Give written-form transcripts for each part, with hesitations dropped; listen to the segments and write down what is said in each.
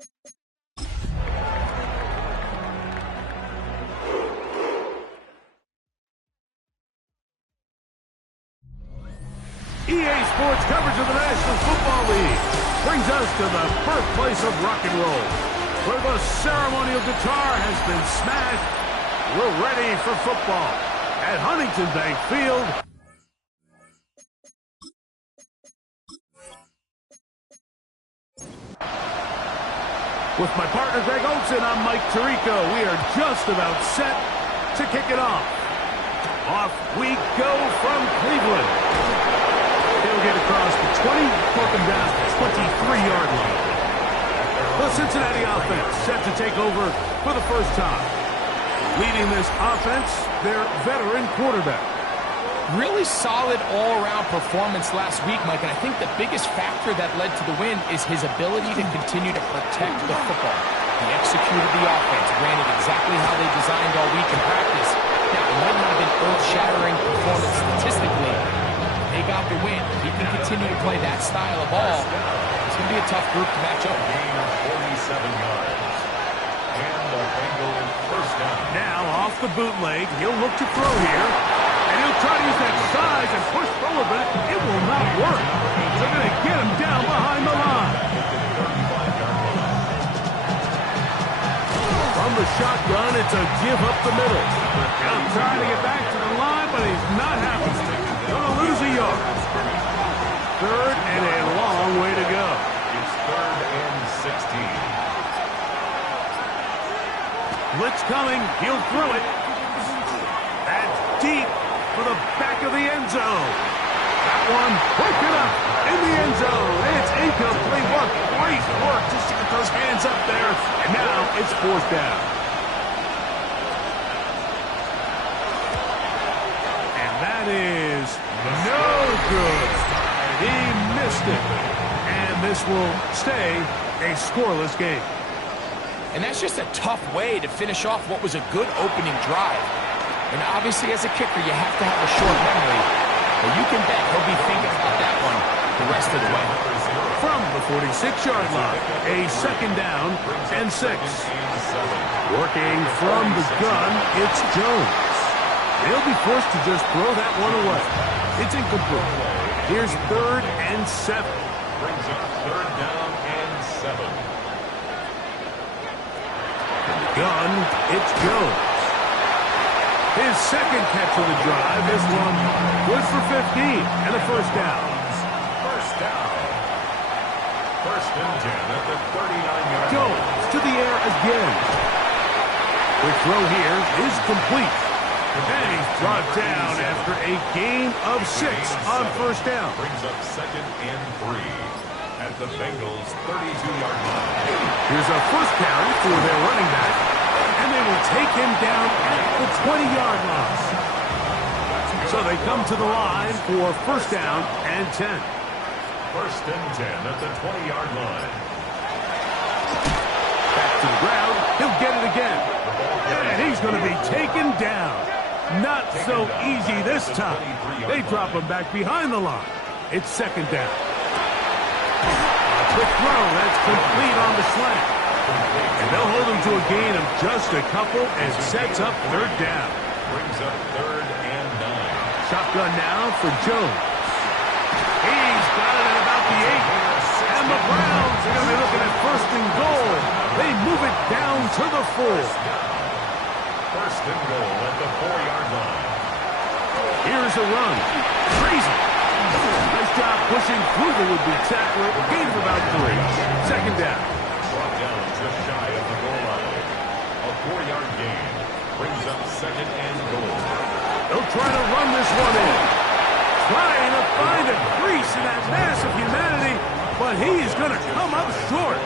EA Sports coverage of the National Football League brings us to the birthplace of rock and roll, where the ceremonial guitar has been smashed. We're ready for football at Huntington Bank Field. With my partner Greg Olson, I'm Mike Tirico. We are just about set to kick it off. Off we go from Cleveland. He'll get across the 20, broken down to the 23-yard line. The Cincinnati offense set to take over for the first time. Leading this offense, their veteran quarterback. Really solid all-around performance last week, Mike, and I think the biggest factor that led to the win is his ability to continue to protect the football. He executed the offense, ran it exactly how they designed all week in practice. Now, it might not have been earth-shattering performance statistically. They got the win. He can continue to play that style of ball. It's going to be a tough group to match up. Gain of 47 yards. And the Bengals first down. Now, off the bootleg, he'll look to throw here. And he'll try to use that size and push forward, but it will not work. They're going to get him down behind the line. From the shotgun, it's a give up the middle. He'll try to get back to the line, but he's not happy. Going to lose a yard. Third and a long way to go. It's 3rd and 16. Blitz coming. He'll throw it. That's deep for the back of the end zone. That one, pick it up in the end zone. It's incomplete. What great work just to get those hands up there. And now it's 4th down. And that is no good. He missed it. And this will stay a scoreless game. And that's just a tough way to finish off what was a good opening drive. And obviously, as a kicker, you have to have a short memory. But you can bet he'll be thinking about that one the rest of the way. From the 46-yard line, a 2nd down and 6. Working from the gun, it's Jones. They'll be forced to just throw that one away. It's incomplete. Here's 3rd and 7. Brings up 3rd down and 7. From the gun, it's Jones. His 2nd catch of the drive. This one good for 15 and a 1st down. First down. 1st and 10 at the 39-yard line. Jones to the air again. The throw here is complete. And he's brought down after a gain of 6 on 1st down. Brings up 2nd and 3 at the Bengals 32-yard line. Here's a first carry for their running back. And they will take him down at the 20-yard line. So they come to the line for 1st down and 10. 1st and 10 at the 20-yard line. Back to the ground. He'll get it again. And he's going to be taken down. Not so easy this time. They drop him back behind the line. It's 2nd down. A quick throw. That's complete on the slant. And they'll hold him to a gain of just a couple and sets up 3rd down. Brings up 3rd and 9. Shotgun now for Jones. He's got it at about the 8. And the Browns are going to be looking at 1st and goal. They move it down to the 4. 1st and goal at the 4-yard line. Here's a run. Crazy. Nice job pushing through the would-be tackler. Gain of about 3. 2nd down. Brought down just shy of the goal line. A 4-yard gain. Brings up 2nd and goal. They'll try to run this one in. Trying to find a crease in that mass of humanity, but he is going to come up short.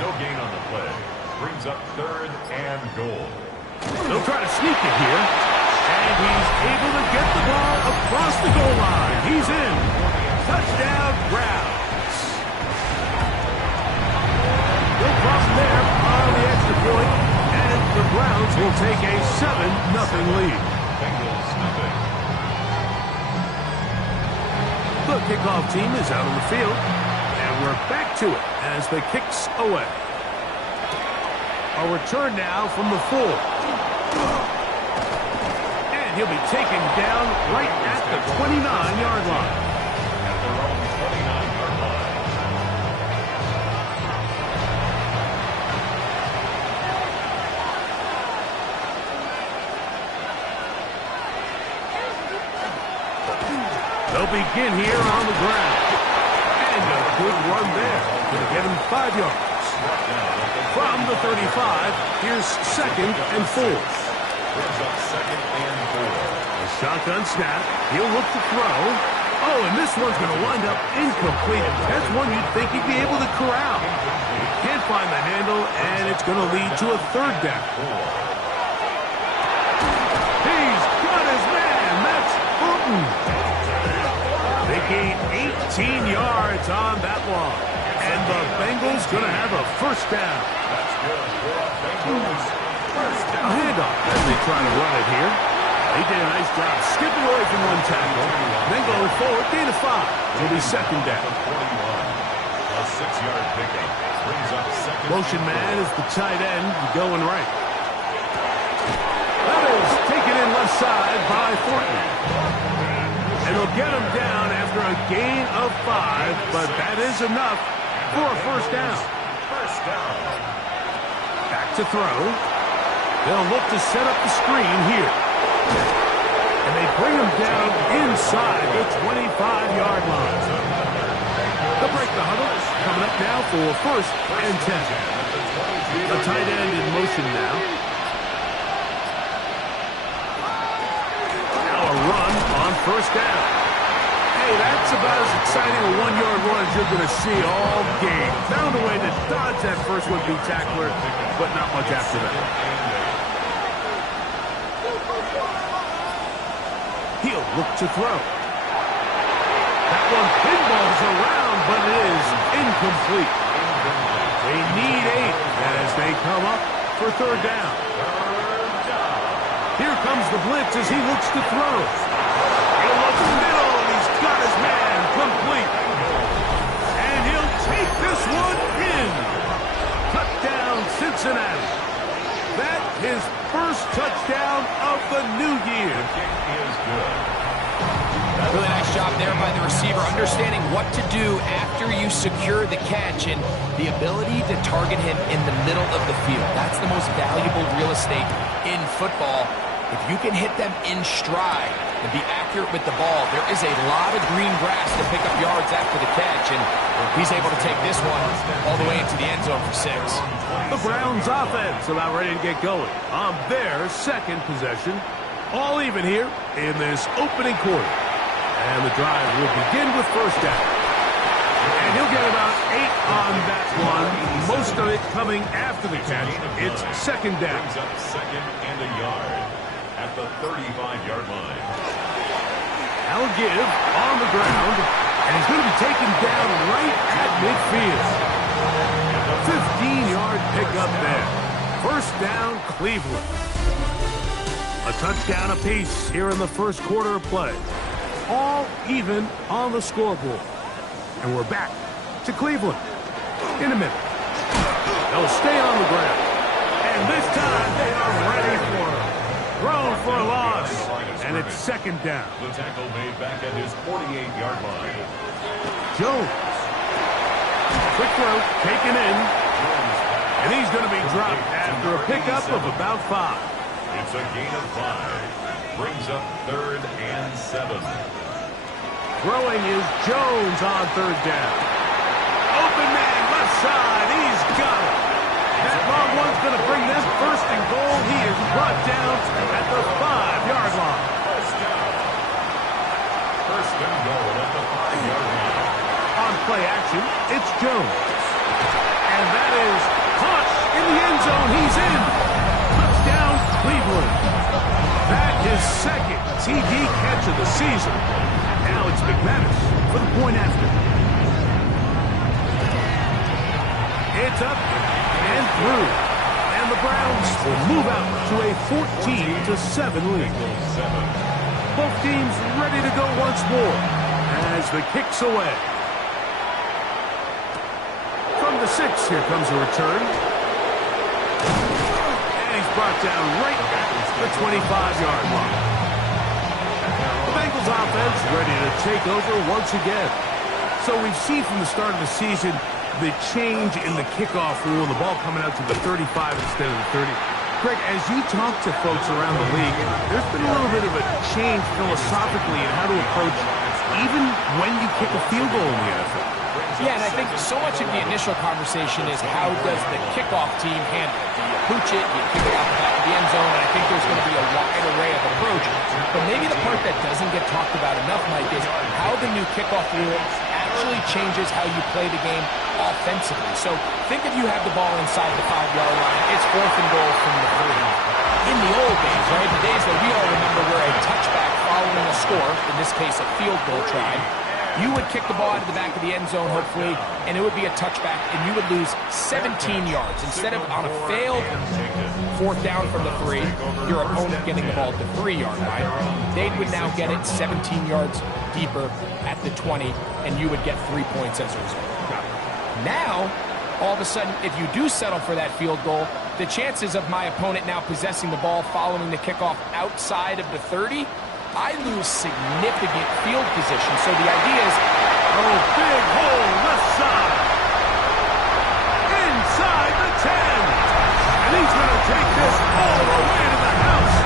No gain on the play. Brings up 3rd and goal. They'll try to sneak it here. And he's able to get the ball across the goal line. He's in. Touchdown, Browns. They'll cross there on the extra point, and the Browns will take a 7-0 lead. Bengals nothing. The kickoff team is out on the field. And we're back to it as the kick's away. A return now from the 4. And he'll be taken down right at the 29-yard line. At their own 29-yard line. They'll begin here on the ground. And a good run there. Going to get him 5 yards. From the 35, here's 2nd and 4. Brings up 2nd and 4. A shotgun snap. He'll look to throw. Oh, and this one's going to wind up incomplete. That's one you'd think he'd be able to corral. He can't find the handle, and it's going to lead to a 3rd down. He's got his man. That's Fulton. They gain 18 yards on that one. And the Bengals going to have a 1st down. That's good for a Bengals first A down. handoff as they try to run it here. They did a nice job skipping away from one tackle. Then going forward, gain of 5. It'll be 2nd down. A 6-yard pickup. Brings up 2nd. Motion man is the tight end going right. That is taken in left side by Thornton. And they'll get him down after a gain of 5, but that is enough for a 1st down. First down. Back to throw. They'll look to set up the screen here. And they bring him down inside the 25-yard line. They'll break the huddle. Coming up now for 1st and 10. The tight end in motion now. Now a run on 1st down. Hey, that's about as exciting a 1-yard run as you're going to see all game. Found a way to dodge that first would-be tackler, but not much after that. He'll look to throw. That one pinballs around, but it is incomplete. They need 8 as they come up for 3rd down. Here comes the blitz as he looks to throw. He'll look middle, and he's got his man complete. And he'll take this one in. Touchdown, Cincinnati. That his first touchdown of the new year. The kick is good. Really nice job there by the receiver, understanding what to do after you secure the catch and the ability to target him in the middle of the field. That's the most valuable real estate in football. If you can hit them in stride and be accurate with the ball, there is a lot of green grass to pick up yards after the catch, and he's able to take this one all the way into the end zone for 6. The Browns offense about ready to get going on their 2nd possession. All even here in this opening quarter. And the drive will begin with 1st down. And he'll get about 8 on that one. Most of it coming after the catch. It's 2nd down. Brings up 2nd and a yard at the 35-yard line. Al give on the ground. And he's going to be taken down right at midfield. 15-yard pickup there. 1st down, Cleveland. A touchdown apiece here in the 1st quarter of play. All even on the scoreboard. And we're back to Cleveland in a minute. They'll stay on the ground. And this time they are ready for it. Thrown for a loss. And it's 2nd down. The tackle made back at his 48-yard line. Jones. Quick throw taken in. And he's going to be dropped after a pickup of about 5. It's a gain of 5. Brings up 3rd and 7. Throwing is Jones on 3rd down. Open man, left side. He's got it. That long one's going to bring them 1st and goal. He is brought down at the 5-yard line. First and goal at the 5-yard line. On play action, it's Jones. And that is caught in the end zone. He's in. Touchdown, Cleveland. That is 2nd TD catch of the season. Now it's McManus for the point after. It's up and through. And the Browns will move out to a 14-7 lead. Both teams ready to go once more as the kick's away. the 6. Here comes a return. And he's brought down right at the 25-yard line. The Bengals offense ready to take over once again. So we've seen from the start of the season the change in the kickoff rule, the ball coming out to the 35 instead of the 30. Greg, as you talk to folks around the league, there's been a little bit of a change philosophically in how to approach even when you kick a field goal in the NFL. Yeah, and I think so much of the initial conversation is how does the kickoff team handle it? Do you pooch it? Do you kick it out the back of the end zone? And I think there's going to be a wide array of approach. But maybe the part that doesn't get talked about enough, Mike, is how the new kickoff rule actually changes how you play the game offensively. So think if you have the ball inside the 5-yard line, it's 4th and goal from the 3. In the old days, right, the days that we all remember where a touchback following a score, in this case a field goal try, you would kick the ball out of the back of the end zone, hopefully, and it would be a touchback, and you would lose 17 yards. Instead of on a failed 4th down from the 3, your opponent getting the ball at the 3-yard line, they would now get it 17 yards deeper at the 20, and you would get 3 points as a result. Now, all of a sudden, if you do settle for that field goal, the chances of my opponent now possessing the ball following the kickoff outside of the 30, I lose significant field position. So the idea is, oh, big hole left side. Inside the 10. And he's going to take this all the way to the house.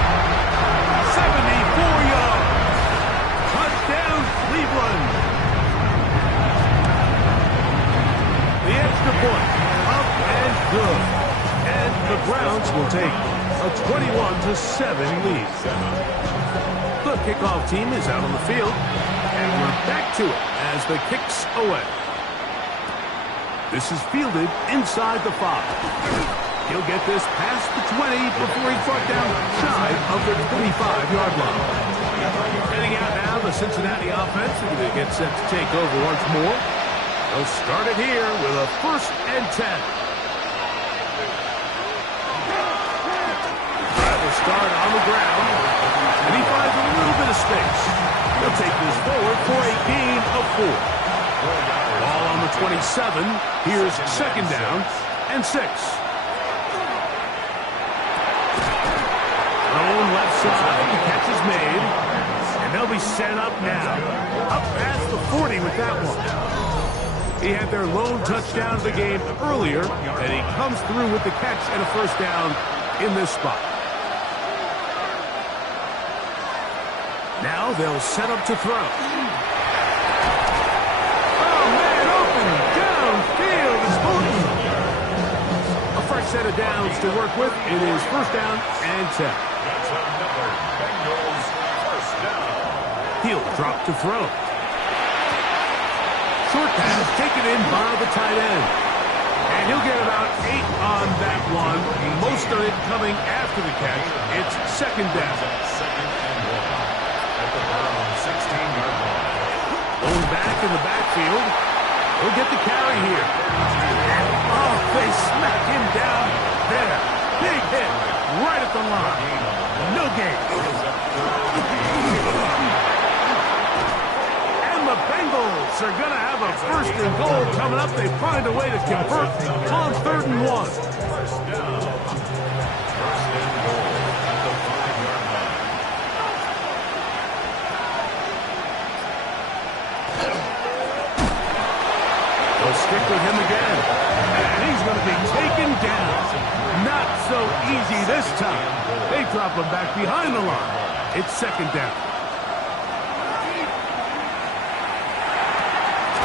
74 yards. Touchdown, Cleveland. The extra point, up and good. And the Browns will take a 21-7 lead. The kickoff team is out on the field, and we're back to it as the kick's away. This is fielded inside the 5. He'll get this past the 20 before he's brought down shy of the 25-yard line. Heading out now, the Cincinnati offense is going to get set to take over once more. They'll start it here with a 1st and 10. Driver start on the ground, and he finds a little bit of space. He'll take this forward for a gain of 4. Ball on the 27. Here's 2nd down and 6. Thrown left side. The catch is made. And they'll be set up now. Up past the 40 with that one. He had their lone touchdown of the game earlier, and he comes through with the catch and a 1st down in this spot. Now they'll set up to throw. Oh, man, open downfield is Fulton. A fresh set of downs to work with. It is 1st down and 10. That's another Bengals 1st down. He'll drop to throw. Short pass taken in by the tight end. And he'll get about 8 on that one. Most of it coming after the catch. It's 2nd down. 2nd and 1. At the Browns 16-yard line. Going back in the backfield. He'll get the carry here. And, oh, they smack him down there. Big hit right at the line. No gain. And the Bengals are going to have a 1st and goal coming up. They find a way to convert on 3rd and 1. 1st down. 1st and goal at the 5-yard line. They'll stick with him again. And he's going to be taken down. Not so easy this time. They drop him back behind the line. It's 2nd down.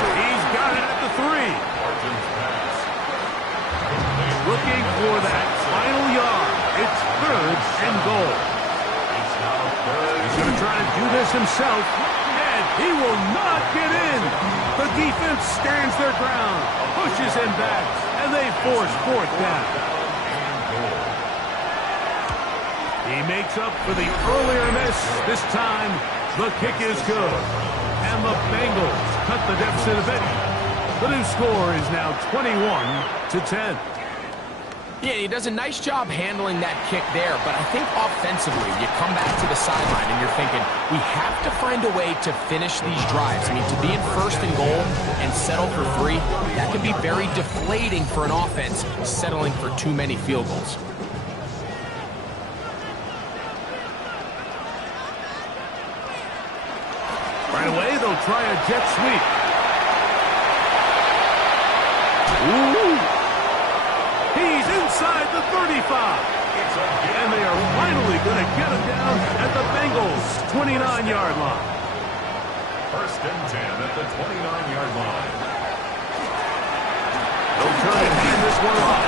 He's got it at the 3. Martin's pass. Looking for that final yard. It's 3rd and goal. It's now 3rd. He's going to try to do this himself. And he will not get in. The defense stands their ground, pushes him back, and they force 4th down. He makes up for the earlier miss. This time, the kick is good. And the Bengals cut the deficit a bit. The new score is now 21-10. Yeah, he does a nice job handling that kick there, but I think offensively, you come back to the sideline and you're thinking, we have to find a way to finish these drives. I mean, to be in first and goal and settle for 3, that can be very deflating for an offense settling for too many field goals. Right away, they'll try a jet sweep. Ooh! He's inside the 35. And they are finally going to get him down at the Bengals' 29-yard line. First and 10 at the 29-yard line. They'll try and hand this one off.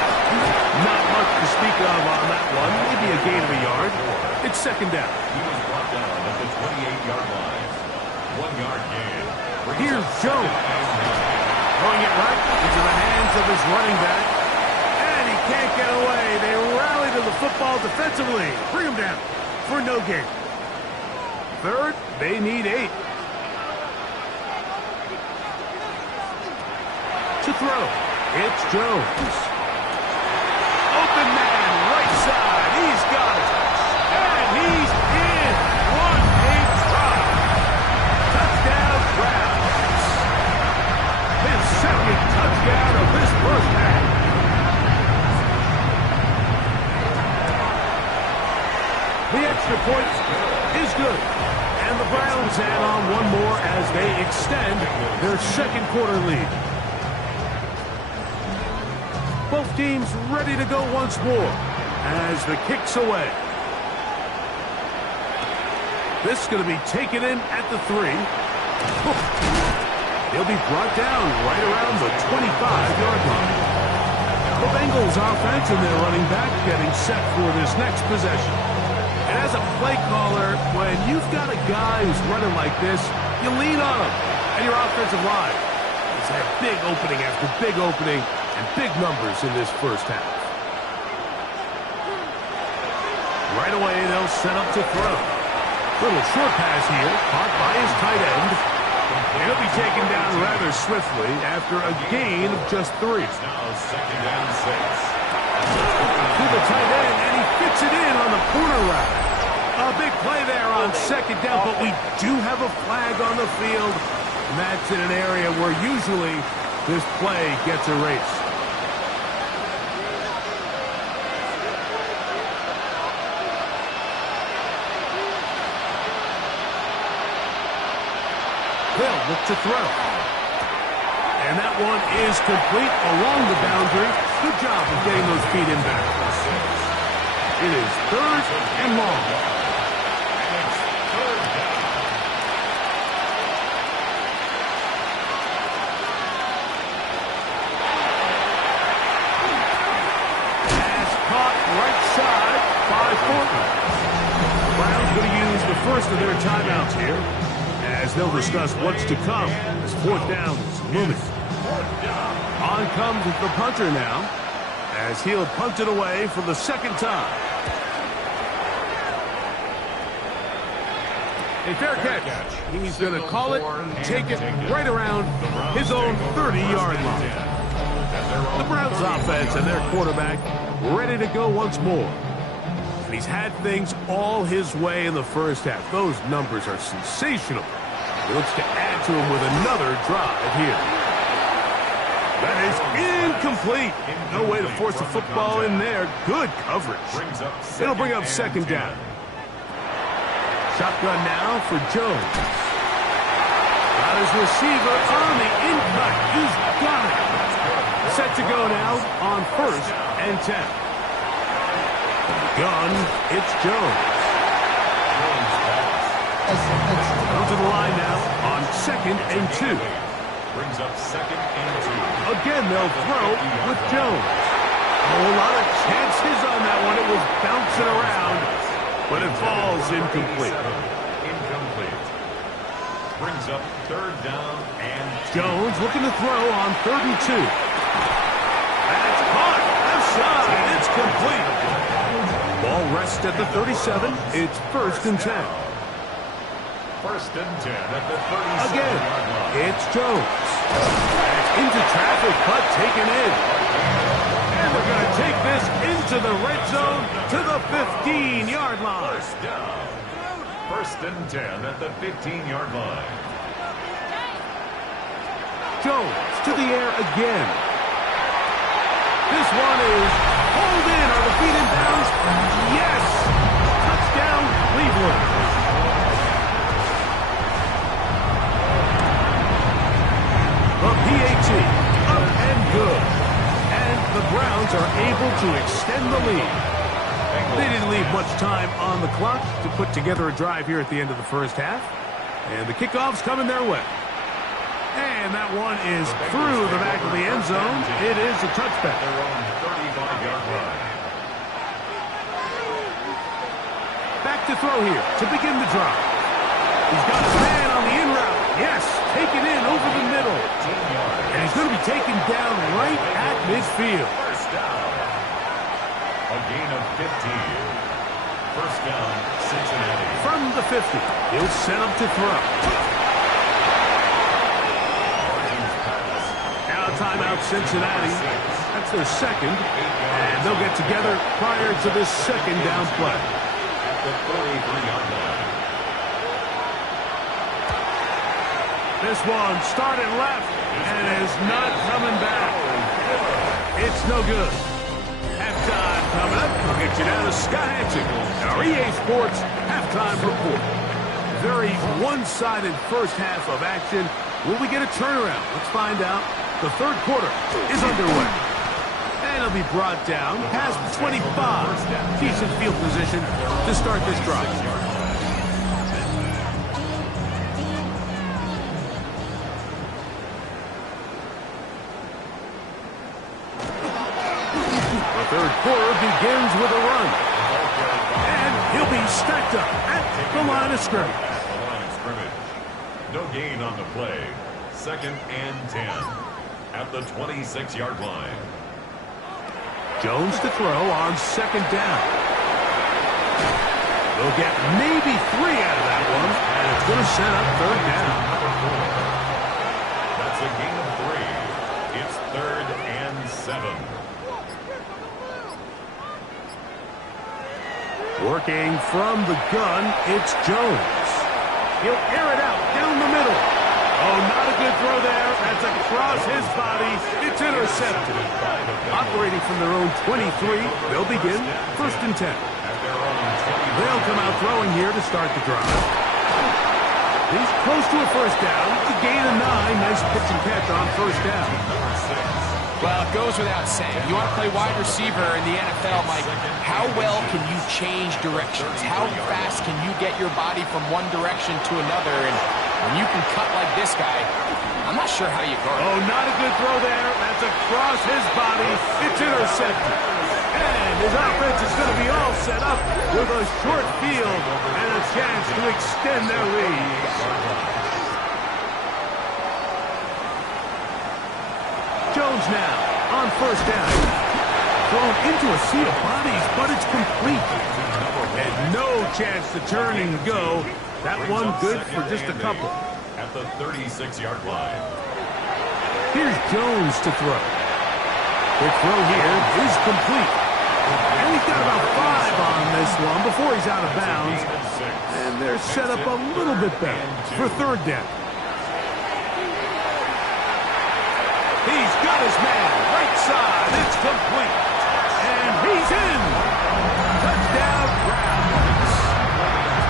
Not much to speak of on that one. Maybe a gain of a yard. It's second down. He was brought down at the 28-yard line. 1-yard gain. Here's Jones. Throwing it right into the hands of his running back. And he can't get away. They rally to the football defensively. Bring him down for no gain. Third, they need 8. To throw, it's Jones. Open man, right side. He's got it. And he's in. What a try. Touchdown, Browns. His second touchdown of this first half. The extra point is good. And the Browns add on one more as they extend their second quarter lead. Both teams ready to go once more as the kick's away. This is going to be taken in at the 3. He'll be brought down right around the 25-yard line. The Bengals offense and their running back getting set for this next possession. And as a play caller, when you've got a guy who's running like this, you lean on him. And your offensive line has had big opening after big opening and big numbers in this first half. Right away, they'll set up to throw. Little short pass here, caught by his tight end. He'll be taken down rather swiftly after a gain of just 3. Now second and 6. To the tight end, and he fits it in on the corner route. A big play there on second down, but we do have a flag on the field. And that's in an area where usually this play gets erased. They'll look to throw. And that one is complete along the boundary. Good job of getting those feet in bounds. It is third and long. Pass caught right side by Thornton. The Browns going to use the first of their timeouts here, as they'll discuss what's to come as fourth down is looming. On comes the punter now, as he'll punt it away for the second time. A fair catch. He's going to call it, take it right around his own 30-yard line. The Browns offense and their quarterback ready to go once more. And he's had things all his way in the first half. Those numbers are sensational. He looks to add to him with another drive here. That is incomplete. No way to force the football in there. Good coverage. It'll bring up second down. Shotgun now for Jones. Got his receiver on the in-cut. He's got it. Set to go now on first and 10. Gun, it's Jones. Comes to the line now on second and 2. Brings up second and 2. Again, they'll throw with Jones. A whole lot of chances on that one. It was bouncing around, but it falls incomplete. Incomplete. Brings up third down and 2. Jones looking to throw on third and 2. That's caught. Left side. It's complete. Ball rests at the 37. It's first and 10. First and 10 at the 37. Again, it's Jones. Into traffic, but taken in. And they're going to take this into the red zone to the 15-yard line. First down. First and 10 at the 15-yard line. Jones to the air again. This one is pulled in. Are the feet in bounds? Yes! Touchdown, Cleveland. The PAT, up and good. And the Browns are able to extend the lead. They didn't leave much time on the clock to put together a drive here at the end of the first half. And the kickoff's coming their way. And that one is through the back of the end zone. It is a touchback. Their own 35-yard line. Back to throw here to begin the drive. He's got his man on the in route. Yes, taken in over the middle. And he's going to be taken down right at midfield. First down. A gain of 15. First down, Cincinnati. From the 50, he'll set up to throw. Now timeout Cincinnati. That's their second. And they'll get together prior to this second down play. At the 43-yard line. This one started left and is not coming back. It's no good. Halftime coming up. We'll get you down to Scott Hansen, our EA Sports halftime report. Very one-sided first half of action. Will we get a turnaround? Let's find out. The third quarter is underway. And it'll be brought down past the 25. Decent field position to start this drive. Third quarter begins with a run. And he'll be stacked up at the line of scrimmage. At the line of scrimmage. No gain on the play. Second and 10. At the 26-yard line. Jones to throw on second down. They'll get maybe 3 out of that one. And it's going to set up third down. That's a gain of 3. It's third and 7. Working from the gun, it's Jones. He'll air it out down the middle. Oh, not a good throw there. That's across his body. It's intercepted. Operating from their own 23, they'll begin first and 10. They'll come out throwing here to start the drive. He's close to a first down. It's a gain of 9. Nice pitch and catch on first down. Well, it goes without saying. You want to play wide receiver in the NFL, Mike, how well can you change directions? How fast can you get your body from one direction to another? And when you can cut like this guy, I'm not sure how you guard. Oh, not a good throw there. That's across his body. It's intercepted. And his offense is going to be all set up with a short field and a chance to extend their lead. Jones now on first down. Thrown into a sea of bodies, but it's complete. And no chance to turn and go. That one good for just a couple. At the 36-yard line. Here's Jones to throw. Quick throw here is complete. And he's got about 5 on this one before he's out of bounds. And they're set up a little bit better for third down. He's got his man right side. It's complete. And he's in. Touchdown, Browns.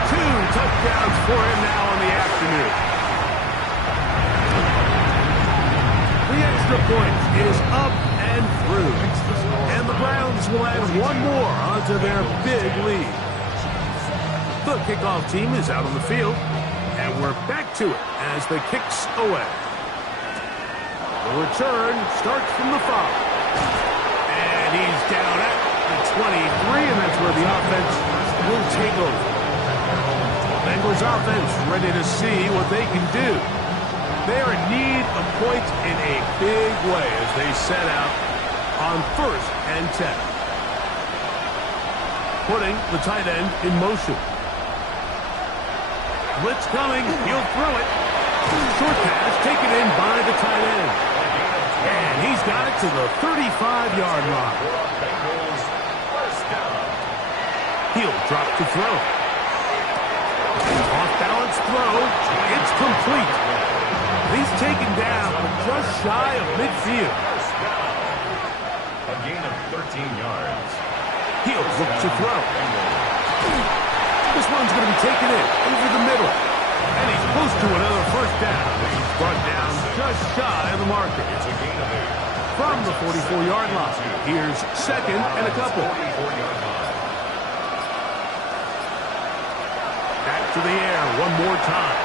2 touchdowns for him now on the afternoon. The extra point is up and through. And the Browns will add 1 more onto their big lead. The kickoff team is out on the field. And we're back to it as the kicks away. The return starts from the 5. And he's down at the 23, and that's where the offense will take over. Bengals offense ready to see what they can do. They are in need of points in a big way as they set out on first and 10. Putting the tight end in motion. Blitz coming. He'll throw it. Short pass taken in by the tight end. And he's got it to the 35-yard line. He'll drop to throw. Off-balance throw. It's complete. He's taken down just shy of midfield. A gain of 13 yards. He'll look to throw. This one's going to be taken in over the middle. And he's close to another first down. He's brought down just shy of the marker. It's a gain of 8. From the 44-yard line. Here's second and a couple. 44-yard line. Back to the air one more time.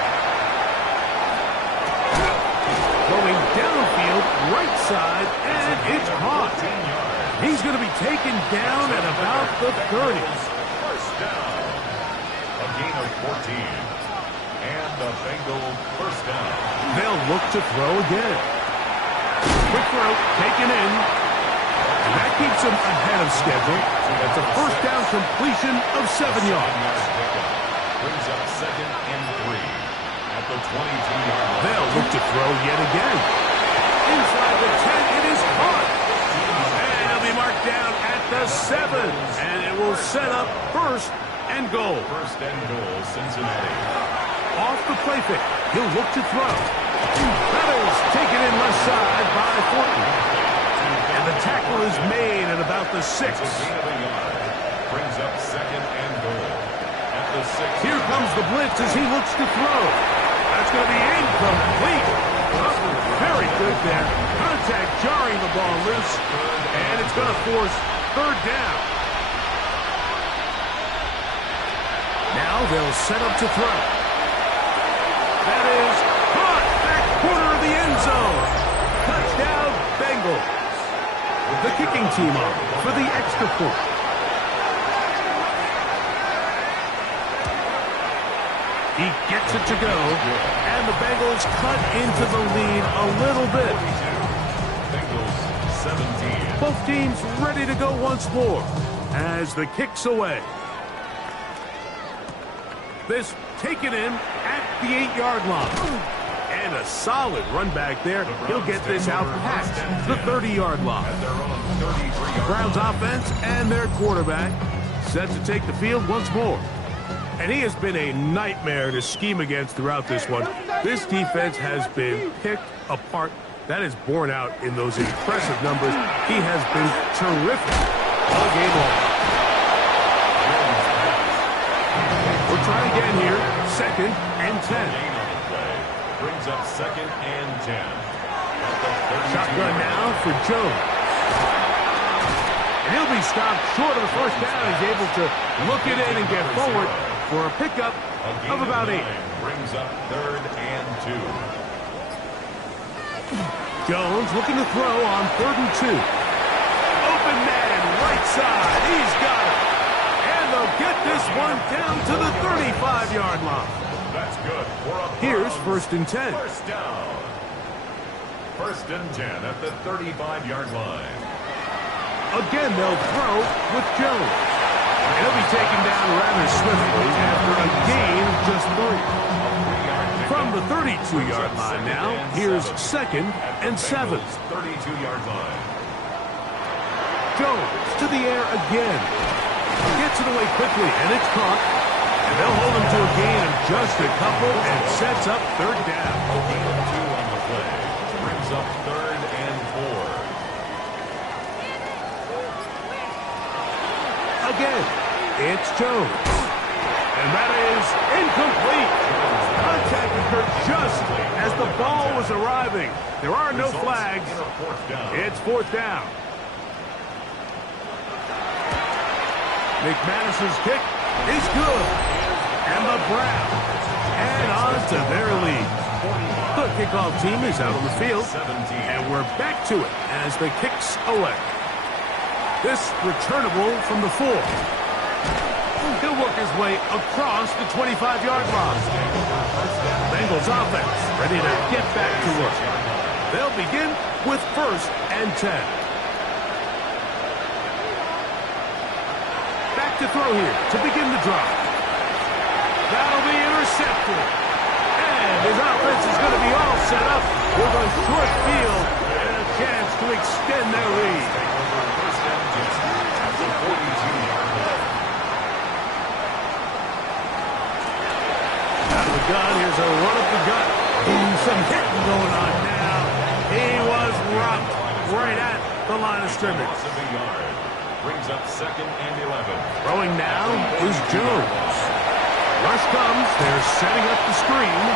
Going downfield, right side, and it's caught. He's going to be taken down at about the 30. First down. A gain of 14. And the Bengals first down. They'll look to throw again. Quick throw, taken in. And that keeps him ahead of schedule. That's a first down completion of 7 yards. Brings up second and 3 at the 22-yard line. They'll look to throw yet again. Inside the 10, it is caught. And he'll be marked down at the 7. And it will set up first and goal. First and goal, Cincinnati. Off the play fake. He'll look to throw. That is taken in left side by Fortin. And the tackle is made at about the 6. It's a gain of a yard. Brings up second and goal at the 6. Here comes the blitz as he looks to throw. That's going to be incomplete. Oh, very good there. Contact jarring the ball loose. And it's going to force third down. Now they'll set up to throw. That is caught. Back corner of the end zone. Touchdown, Bengals. The kicking team on for the extra point. He gets it to go, and the Bengals cut into the lead a little bit. Bengals 17. Both teams ready to go once more as the kick's away. This taken in at the 8-yard line. And a solid run back there. He'll get this out past the 30-yard line. At their own 33-yard Browns offense and their quarterback set to take the field once more. And he has been a nightmare to scheme against throughout this one. This defense has been picked apart. That is borne out in those impressive numbers. He has been terrific all game long. We'll try again here. Second and 10. gain on the play. Brings up second and 10. At the 32 Shotgun now for Jones. And he'll be stopped short of the first down. He's able to look it in and get forward for a pickup of about 8. Brings up third and 2. Jones looking to throw on 3rd and 2. Open man, right side. He's got it. And they'll get this one down to the 35-yard line. That's good. Here's 1st and 10. First down. 1st and 10 at the 35-yard line. Again, they'll throw with Jones. And he'll be taken down rather swiftly after a gain of just 3. From the 32-yard line now, here's 2nd and 7. 32-yard line. Jones to the air again. Gets it away quickly, and it's caught. And they'll hold him to a gain of just a couple and sets up 3rd down. A gain of 2 on the play. Brings up 3rd and 4. Again, it's Jones. And that is incomplete. Contact occurred just as the ball was arriving. There are no flags. It's 4th down. McManus's kick is good. And the Browns add on to their lead. The kickoff team is out on the field. And we're back to it as the kick's away. This returnable from the 4. He'll work his way across the 25-yard line. Bengals offense ready to get back to work. They'll begin with 1st and 10. Back to throw here to begin the drive. That'll be intercepted. And his offense is going to be all set up with a short field and a chance to extend their lead. out of the gun. Here's a run up the gut. Ooh, some hitting going on now. He was rocked right at the line of scrimmage. Loss of a yard. Brings up 2nd and 11. Throwing now is Jones. Rush comes. They're setting up the screen.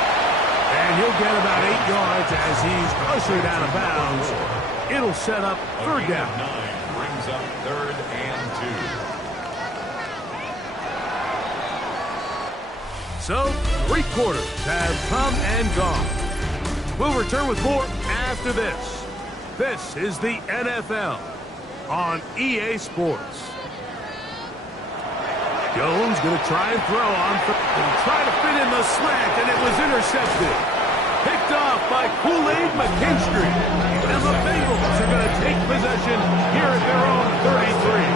And he'll get about 8 yards as he's ushered out of bounds. It'll set up 3rd down. 9 brings up 3rd and 2. So, 3 quarters have come and gone. We'll return with more after this. This is the NFL on EA Sports. Jones going to try and throw on, try to fit in the slant, and it was intercepted. Picked off by Kool-Aid McKinstry. And the Bengals are going to take possession here at their own 33.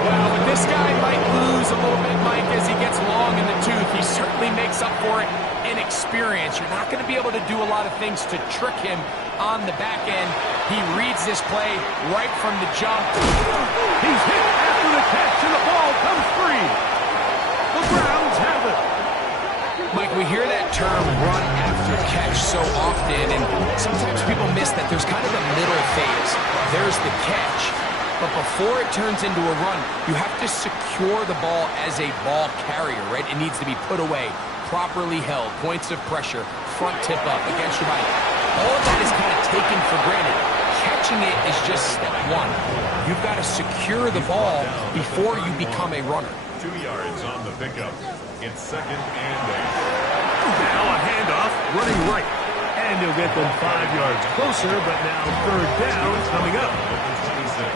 Well, when this guy might lose a little bit, Mike, as he gets long in the tooth, he certainly makes up for it in experience. You're not going to be able to do a lot of things to trick him on the back end. He reads this play right from the jump. He's hit after the catch, and the ball comes free. The Browns have it. Mike, we hear that term run after catch so often, and sometimes people miss that there's kind of a middle phase. There's the catch, but before it turns into a run, you have to secure the ball as a ball carrier, right? It needs to be put away, properly held, points of pressure, front tip up against your body. All of that is kind of taken for granted. Catching it is just step one. You've got to secure the ball before you become a runner. 2 yards on the pickup. It's 2nd and 8. Now a handoff, running right. And he'll get them 5 yards closer, but now 3rd down coming up. 26.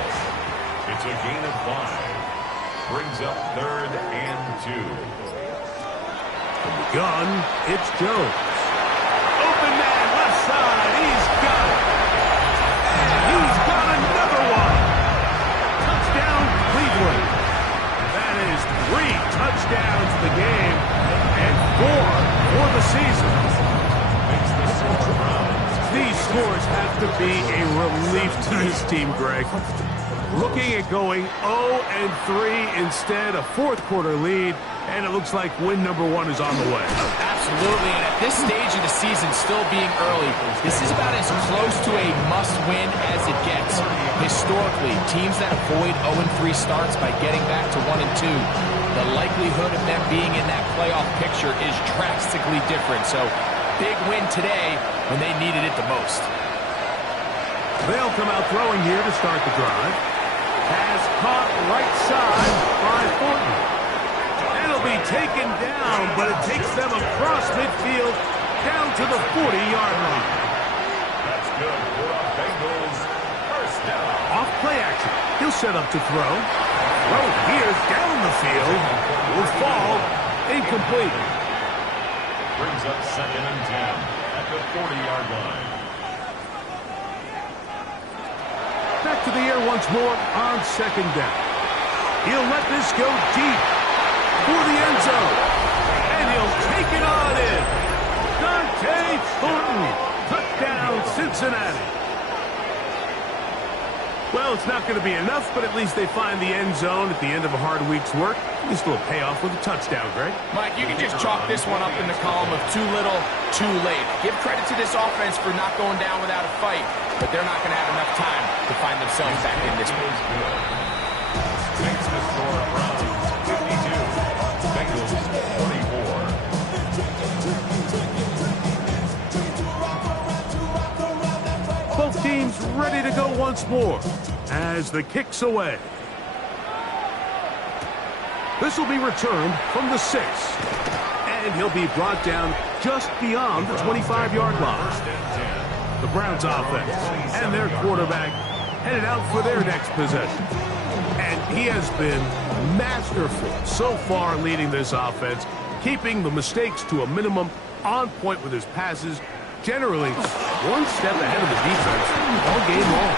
It's a gain of 5. Brings up 3rd and 2. From the gun, it's Jones. Open man, left side, he's got it. And he's got another one. Touchdown, Cleveland. That is 3 touchdowns in the game and 4 for the season. Makes the score Browns. These scores have to be a relief to this team, Greg. Looking at going 0-3 instead, a 4th quarter lead, and it looks like win number 1 is on the way. Absolutely, and at this stage of the season, still being early, this is about as close to a must-win as it gets. Historically, teams that avoid 0-3 starts by getting back to 1-2, the likelihood of them being in that playoff picture is drastically different. So, big win today when they needed it the most. They'll come out throwing here to start the drive. Pass caught right side by Thornton. It'll be taken down, but it takes them across midfield down to the 40-yard line. That's good for the Bengals. First down. Off play action. He'll set up to throw. Throw here's down the field. Will fall. Incomplete. Brings up 2nd and 10 at the 40-yard line. Back to the air once more on 2nd down. He'll let this go deep for the end zone. And he'll take it on in. Dante Thornton. Touchdown, Cincinnati. Well, it's not going to be enough, but at least they find the end zone at the end of a hard week's work. At least it'll pay off with a touchdown, Greg. Mike, you can just chalk this one up in the column of too little, too late. Give credit to this offense for not going down without a fight, but they're not going to have enough time to find themselves back in this one. Makes the score Browns 52. Bengals 44. Both teams ready to go once more as the kick's away. This will be returned from the 6. And he'll be brought down just beyond the 25-yard line. First and 10. The Browns offense and their quarterback headed out for their next possession. And he has been masterful so far leading this offense, keeping the mistakes to a minimum, on point with his passes, generally one step ahead of the defense all game long.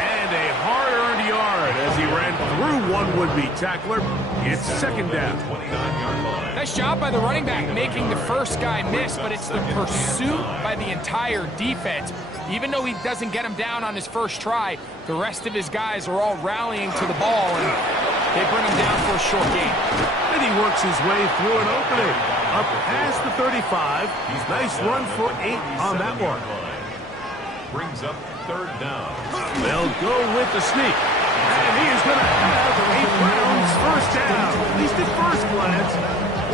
And a hard-earned yard as he ran through one would-be tackler. It's 2nd down. 29-yard line. Nice job by the running back making the first guy miss, but it's the pursuit by the entire defense. Even though he doesn't get him down on his first try, the rest of his guys are all rallying to the ball, and they bring him down for a short gain. And he works his way through an opening. up past the 35. Nice run for 8 on that one. Brings up third down. They'll go with the sneak. And he is going to have a Browns first down. At least at first glance.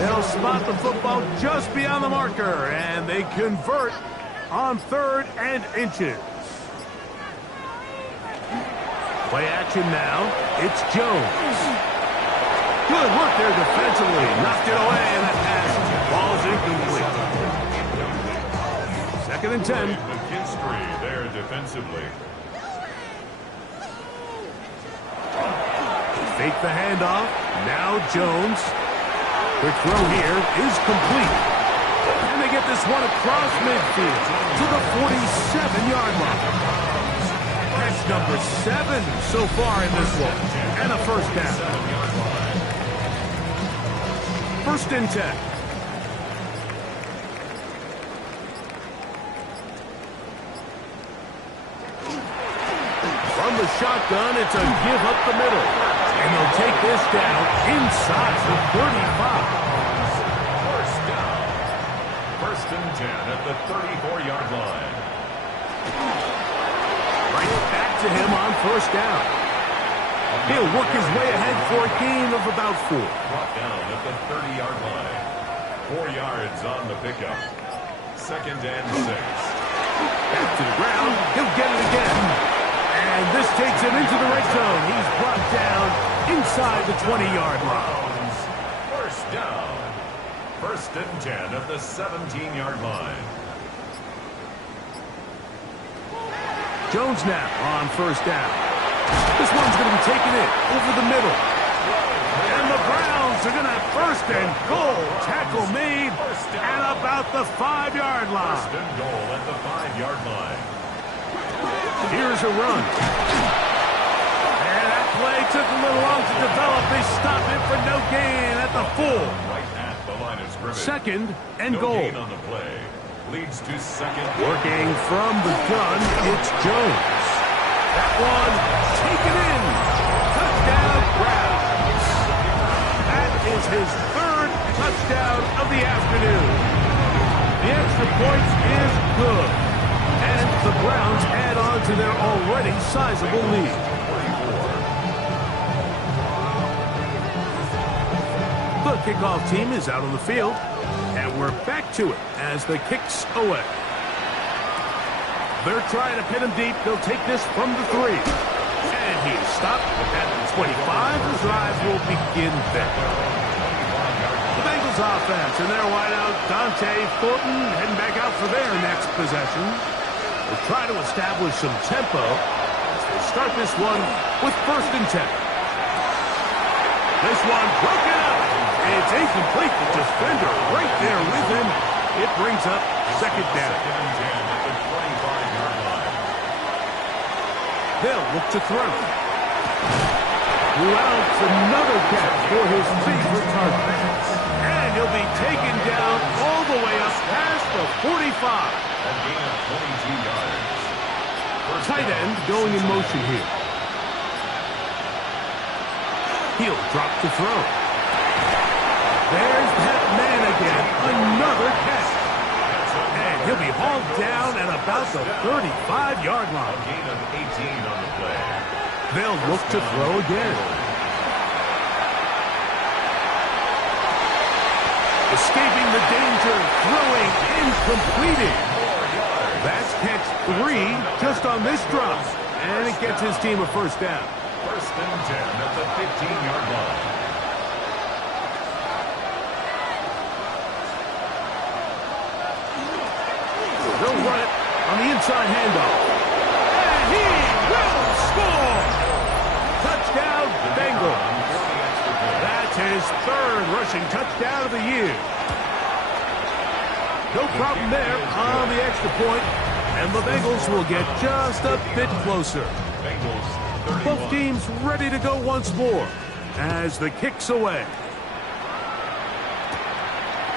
They'll spot the football just beyond the marker. And they convert on 3rd and inches. Play action now. It's Jones. Good work there defensively. Knocked it away, and that pass falls incomplete. 2nd and 10. McKinstry there defensively. Fake the handoff. Now Jones. Quick throw here is complete. And they get this one across midfield to the 47-yard line. Catch number 7 so far in this one. And a first down. 1st and 10. From the shotgun, it's a give up the middle. And they'll take this down inside the 35. First down. 1st and 10 at the 34-yard line. Right back to him on 1st down. He'll work his way ahead for a gain of about 4. Brought down at the 30-yard line. 4 yards on the pickup. 2nd and 6. Back to the ground. He'll get it again. And this takes him into the red zone. He's brought down inside the 20-yard line. First down. 1st and 10 at the 17-yard line. Jones now on 1st down. This one's going to be taken in over the middle. And the Browns are going to have 1st and goal. Tackle made at about the 5-yard line. 1st and goal at the 5-yard line. Here's a run. And that play took a little long to develop. They stop it for no gain at the 4. Right at the line of scrimmage. 2nd and no goal. Gain on the play. Leads to 2nd. Working from the gun, it's Jones. That one taken in. Touchdown, Browns. That is his 3rd touchdown of the afternoon. The extra point is good. And the Browns add on to their already sizable lead. The kickoff team is out on the field. And we're back to it as the kick's away. They're trying to pin him deep. They'll take this from the 3. And he's stopped at the 25. The drive will begin there. The Bengals offense and their wideout, Dante Thornton, heading back out for their next possession. They'll try to establish some tempo as they start this one with 1st and 10. This one broken up. It's incomplete. The defender right there with him. It brings up 2nd down. 2nd and 10 at the 25-yard line. They'll look to throw. Louds another catch for his favorite target. And he'll be taken down all the way up past the 45. A gain of 22 yards. Tight end going in motion here. He'll drop to throw. There's that man again. Another catch. And he'll be hauled down at about the 35-yard A line. gain of 18 on the play. They'll look to throw again. Escaping the danger, throwing incompleted. That's catch 3 just on this drop. And it gets his team a 1st down. 1st and 10 at the 15-yard line. They'll run it on the inside handoff. And he will score! Touchdown, Bengals. That's his 3rd rushing touchdown of the year. No problem there on the extra point, and the Bengals will get just a bit closer. Bengals 31. Both teams ready to go once more as the kick's away.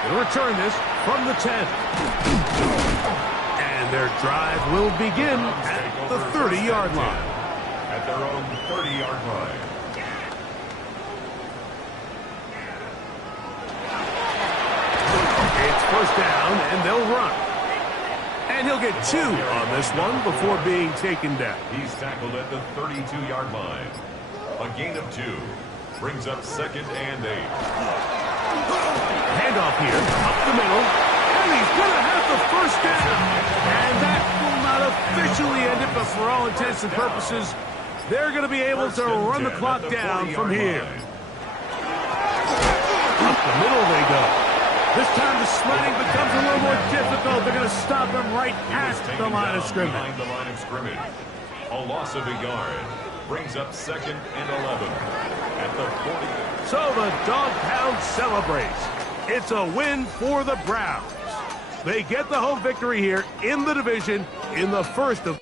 They'll return this from the 10. And their drive will begin at the 30-yard line. At their own 30-yard line. first down, and they'll run. And he'll get 2 on this one before being taken down. He's tackled at the 32-yard line. A gain of 2 brings up 2nd and 8. Handoff here, up the middle, and he's going to have the first down. And that will not officially end it, but for all intents and purposes, they're going to be able to run the clock down from here. Up the middle they go. This time the sliding becomes a little more difficult. They're going to stop him right at the line of scrimmage. Behind the line of scrimmage. A loss of a yard brings up 2nd and 11 at the 40. So the Dog Pound celebrates. It's a win for the Browns. They get the home victory here in the division in the first of